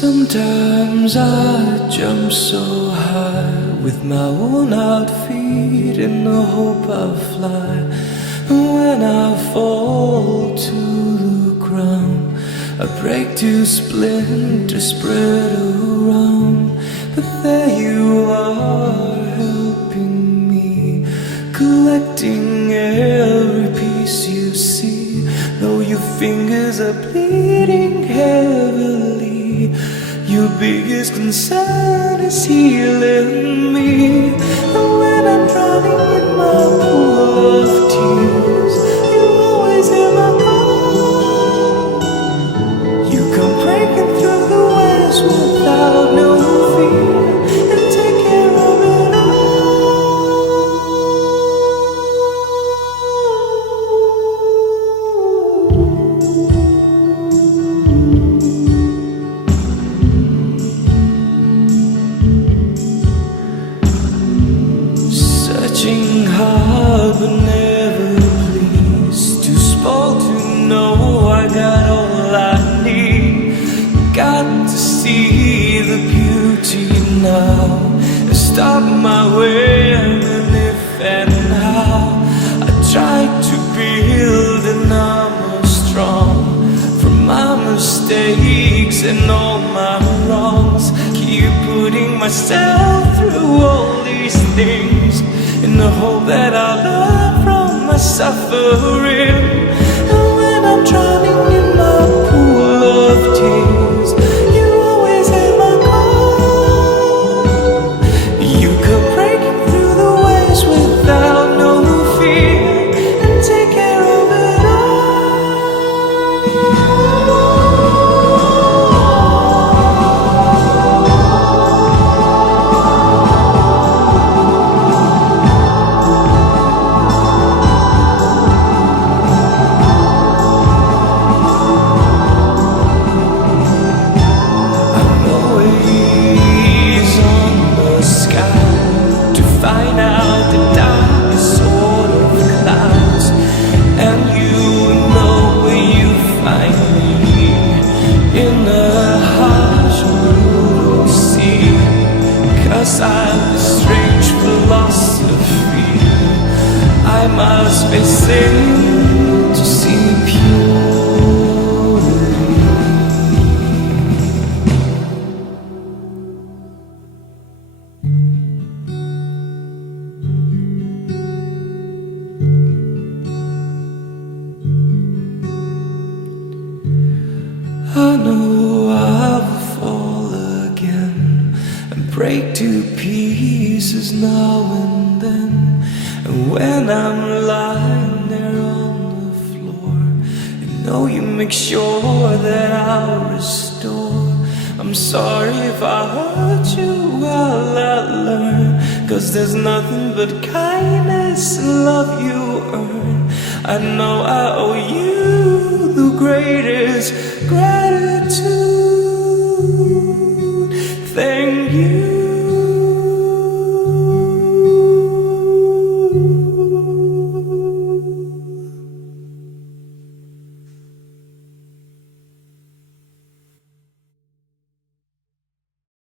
Sometimes I jump so high with my worn out feet in the hope I'll fly. And when I fall to the ground, I break to splinters spread around. But there you are, helping me, collecting every piece you see. Though your fingers are bleeding heavily, your biggest concern is healing me. And when I'm drowning in my pool of tears, you always hear my call. You come breaking through the waves without no fear, and take care of it searching hard but never pleased, too spoiled to know I got all I need. Got to see the beauty now, and stop my way, and if and how. I tried to build an armor strong from my mistakes and all my wrongs. Keep putting myself through all these things in the hope that I'll learn from my suffering. And when I'm drowning in my pool of tears, you always hear my call. You come breaking through the waves without no fear, and take care of it I've a strange philosophy. I must be saved to see purity. I know I will fall again and break to pieces now and then. And when I'm lying there on the floor, you know you make sure that I'll restore. I'm sorry if I hurt you while I learn, 'cause there's nothing but kindness and love you earn. I know I owe you the greatest gratitude.